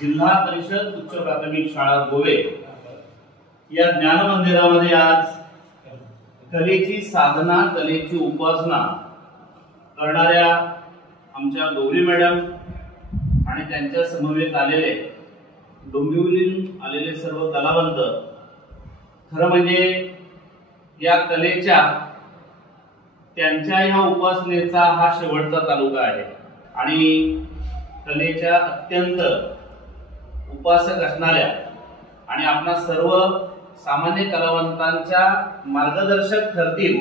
जिल्हा परिषद उच्च प्राथमिक शाळा गोवे या ज्ञान मंदिरामध्ये आज कलेची साधना, कलेची उपासना करणाऱ्या आमच्या गौरी मॅडम आणि त्यांच्या समवेत आलेले डोंबिवलीहून आलेले सर्व कलावंत, खरं म्हणजे या कलेच्या त्यांच्या ह्या उपासनेचा हा शेवटचा तालुका आहे आणि कलेच्या अत्यंत उपासक असणाऱ्या आणि आपणा सर्व सामान्य कलावंतांच्या मार्गदर्शक ठरतील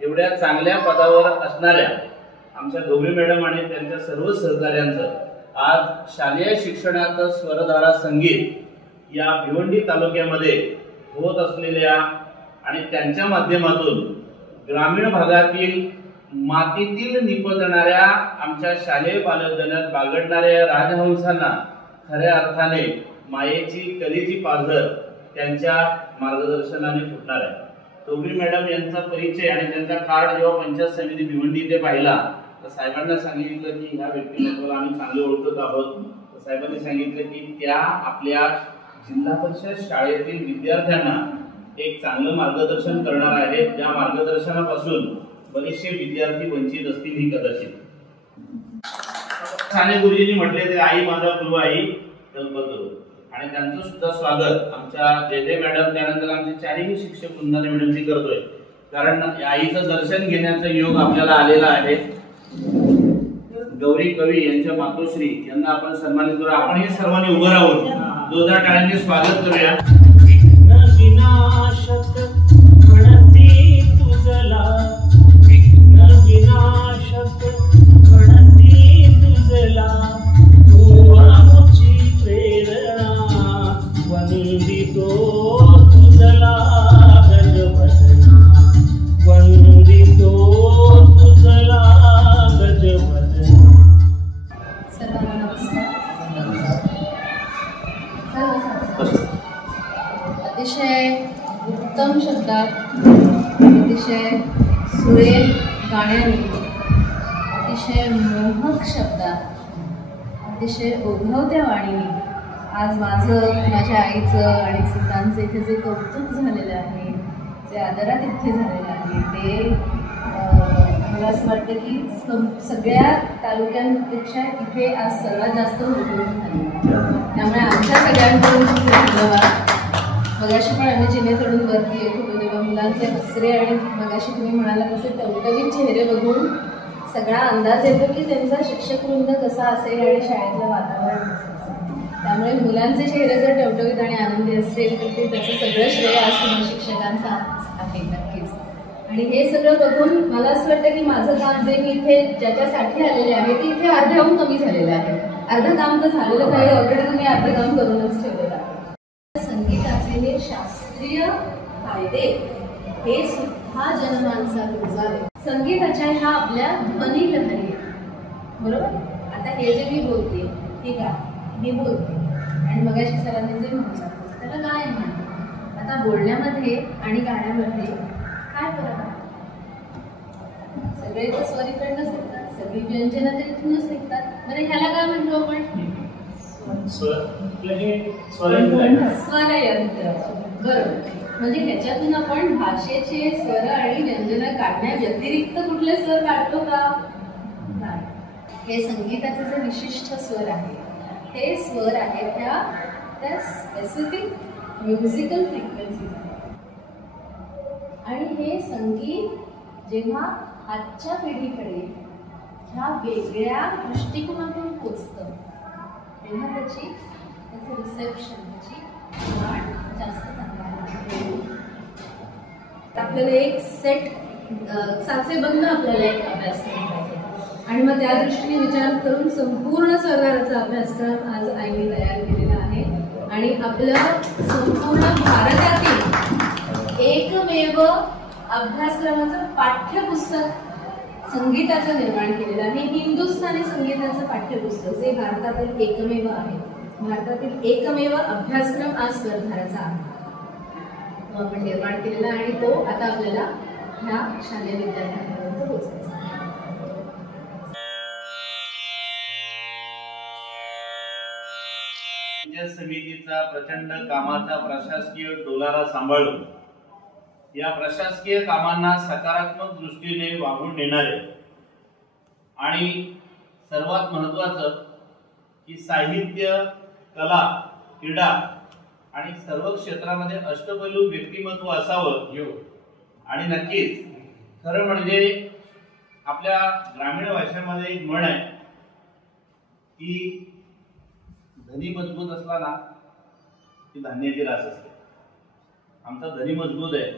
एवढ्या चांगल्या पदावर असणाऱ्या आमच्या गौरी मॅडम आणि त्यांच्या सर्व सहकार्यांचं आज शालेय शिक्षणाचं स्वरधारा संगीत या भिवंडी तालुक्यामध्ये होत असलेल्या आणि त्यांच्या माध्यमातून ग्रामीण भागातील मातीतील निपजणाऱ्या आमच्या शालेय बालगणात बागडणाऱ्या राजहंसांना खऱ्या अर्थाने मायेची कलेची पाझर त्यांच्या मार्गदर्शनाने फुटणार आहे. गौरी मॅडम यांचा परिचय आणि त्यांचा कार्ड जेव्हा पंचायत समिती भिवंडी इथे पाहिला तर साहेबांना सांगितलं की ह्या व्यक्तिमत्वाला आम्ही चांगले ओळखत आहोत. तर साहेबांनी सांगितलं की त्या आपल्या जिल्हा परिषद शाळेतील विद्यार्थ्यांना एक चांगलं मार्गदर्शन करणार आहेत, ज्या मार्गदर्शनापासून बरेचसे विद्यार्थी वंचित असतील ही कदाचित. साने गुरुजींनी म्हटले ते आई माझा गुरु आई कल्पतरू आणि त्यांचं सुद्धा स्वागत आमच्या जयदेव मॅडम त्यानंतर आमचे चारही शिक्षक वृंदाने विनंती करतोय, कारण आईचं दर्शन घेण्याचा योग आपल्याला आलेला आहे. गौरी कवी यांच्या मातोश्री यांना आपण सन्मानित करू. आपण हे सर्वांनी उभं राहून जोरदार टाळ्यांनी स्वागत करूया. विनाशक म्हणती तुझला, विघ्न विनाशक म्हणती तुझला, तू आमची प्रेरणा वंदितो तुझला गजवदना, वंदितो तुझला गजवदना. सर्वांना नमस्कार. अतिशय उत्तम शब्दात, अतिशय सुरेल गाण्याने, अतिशय मोहक शब्दात, अतिशय ओघवत्या वाणीने आज माझ्या आईचं आणि सिद्धांचं इथे जे कौतुक झालेलं आहे, जे आदरातिथ्य झालेलं आहे, ते मला असं वाटतं की सगळ्या तालुक्यांपेक्षा इथे आज सर्वात जास्त उद्योग झाले. त्यामुळे आमच्या सगळ्यांकडून खूप धन्यवाद. मगाशी पण आम्ही जिने चढून वरती येत होतो तेव्हा मुलांचे हसरे आणि मगाशी तुम्ही म्हणाला तसे टवटवीत चेहरे बघून सगळा अंदाज येतो की त्यांचा शिक्षक वृंद कसा असेल आणि शाळेतलं वातावरण कसं असेल. त्यामुळे मुलांचे चेहरे जर टवटवीत आणि आनंदी असेल तर ते त्याचं सगळं श्रेय आज तुम्ही शिक्षकांचा आहे नक्कीच. आणि हे सगळं बघून मला असं वाटतं की माझं काम जे मी इथे ज्याच्यासाठी आलेले आहे ते इथे अर्ध्याहून कमी झालेलं आहे. अर्धं काम तर झालेलं आहे, ऑलरेडी तुम्ही अर्धं काम करूनच ठेवलेलं आहे. संगीताचे हे शास्त्रीय फायदे हे सुद्धा जनमानसात रुजावे. संगीताच्या ह्या आपल्या ध्वनी लहरी, बरोबर. आता हे जे मी बोलते ठीक आहे, मी बोलते आणि मगाशी सरांनी जे म्हटलं त्याला गायन म्हणतात. आता बोलण्यामध्ये आणि गाण्यामध्ये काय फरक आहे? सगळे तर स्वर इकडनं शिकतात, सगळी व्यंजनं तर इथूनच शिकतात. बरं ह्याला काय म्हणतो आपण? स्वरयंत्र. बरोबर. म्हणजे ह्याच्यातून आपण भाषेचे स्वर आणि व्यंजन काढण्या व्यतिरिक्त कुठले स्वर काढतो का? नाही. हे संगीताचे जे विशिष्ट स्वर आहे हे स्वर आहेत त्या स्पेसिफिक म्युझिकल फ्रिक्वेन्सी. आणि हे संगीत जेव्हा आजच्या पिढीकडे ह्या वेगळ्या दृष्टिकोनातून पोचतं तेव्हा त्याचं रिसेप्शन, त्याची वाढ जास्त चांगली. आपल्याला एक सेट साचेबंद आपल्याला एक अभ्यासक्रम पाहिजे आणि मग त्या दृष्टीने विचार करून संपूर्ण सरकाराचा अभ्यासक्रम आज आईने तयार केलेला आहे. आणि आपलं संपूर्ण भारतातील एकमेव अभ्यासक्रमाचं पाठ्यपुस्तक संगीताचं निर्माण केलेलं आहे. हिंदुस्थानी संगीताचं पाठ्यपुस्तक जे भारतातील एकमेव आहे, भारतातील एकमेव अभ्यासक्रम आज स्वरधाराचा आहे, तो आपण निर्माण केलेला आणि तो आता आपल्याला ह्या शालेय विद्यार्थ्यांपर्यंत पोहोचायचा. पंचायत समितीचा प्रचंड कामाचा प्रशासकीय डोलारा सांभाळून या प्रशासकीय कामांना सकारात्मक दृष्टीने वाहून नेणारे आणि सर्वात महत्त्वाचं की साहित्य, कला, क्रीडा आणि सर्व क्षेत्रामध्ये अष्टपैलू व्यक्तिमत्व असावं आणि नक्कीच खरं म्हणजे आपल्या ग्रामीण भाषेमध्ये एक म्हण आहे की धनी मजबूत असला ना की धान्याची रास असते. आमचा धनी मजबूत आहे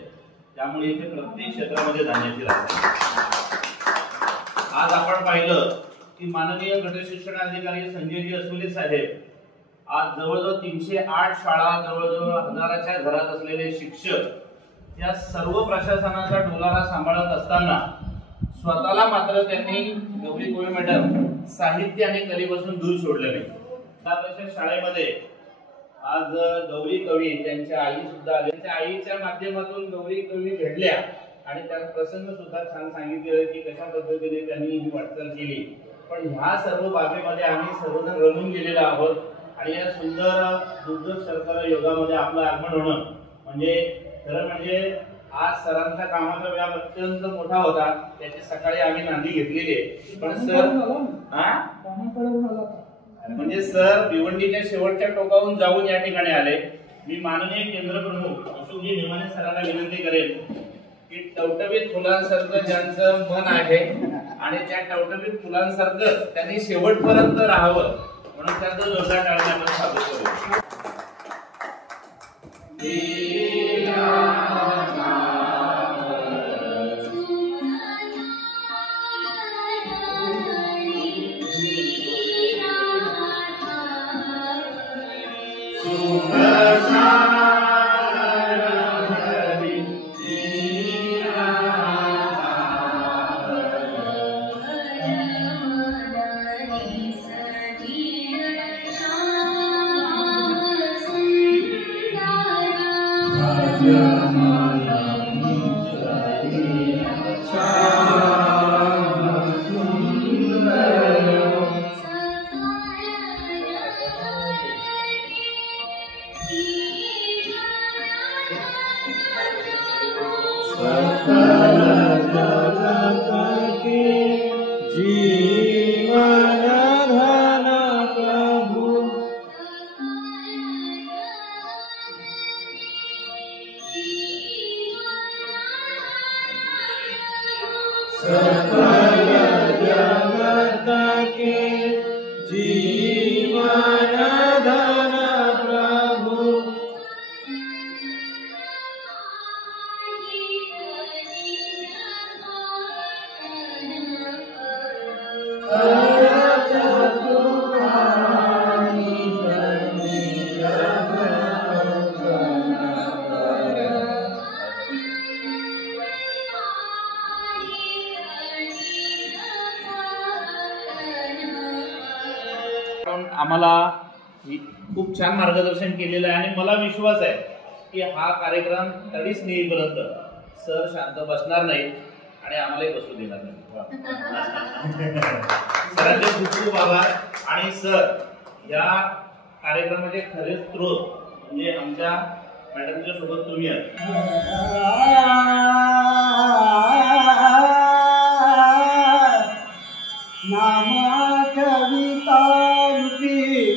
त्यामुळे इथे प्रत्येक क्षेत्रामध्ये धान्याची रास आहे. आज आपण पाहिलं की माननीय गटशिक्षणाधिकारी संजयजी असुले साहेब आज जवळजवळ 308 शाळा, जवळजवळ हजाराच्या घरात असलेले शिक्षक या सर्व प्रशासनाचा डोलारा सांभाळत असताना स्वतःला मात्र त्यांनी गौरी कोळी मॅडम साहित्य आणि कलेपासून दूर सोडले नाही. त्या शाळेमध्ये आज गौरी कवी त्यांच्या आई सुद्धा आल्या. त्यांच्या आईच्या माध्यमातून गौरी कवी घडल्या आणि त्या प्रसंग सुद्धा छान सांगितले की कशा पद्धतीने त्यांनी ही वाटचाल केली. पण ह्या सर्व बाबीमध्ये आम्ही सर्वजण रमून गेलेलो आहोत आणि या सुंदर दुर्दर सरकार योगामध्ये आपलं आगमन होणं म्हणजे खरं म्हणजे आज सरांचा कामाचा व्याप अत्यंत मोठा होता. त्याची सकाळी आम्ही नांदी घेतलेली आहे. पण सर म्हणजे सर भिवंडीच्या शेवटच्या टोकावरून जाऊन या ठिकाणी आले. मी माननीय केंद्र प्रमुख अशोकजी नेमाने सरांना विनंती करेन की टवटवीत फुलांसारखं ज्यांचं मन आहे आणि त्या टवटवीत फुलांसारखं त्यांनी शेवटपर्यंत राहावं म्हणून त्यांचं जोरदार टाळण्यामध्ये स्वागत करू. आम्हाला खूप छान मार्गदर्शन केलेलं आहे आणि मला विश्वास आहे की हा कार्यक्रम तडीच नेईपर्यंत सर शांत बसणार नाही आणि आम्हालाही बसू देणार नाही. सरांचे खूप खूप आभार. आणि सर या कार्यक्रमाचे खरे स्रोत म्हणजे आमच्या मॅडमच्या सोबत तुम्ही आहात. नामा कविता रूपी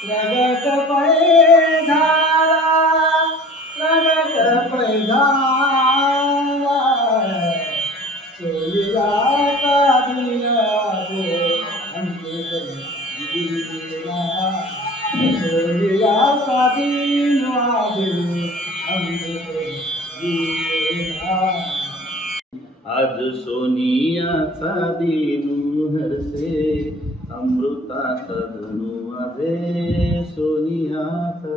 प्रगट पैझाला प्रगट पैझाला सोयीचा दिला सोयीचा दिला आज सोनियाचा दिनू हरसे अमृताचा धनु वाजे सोनियाचा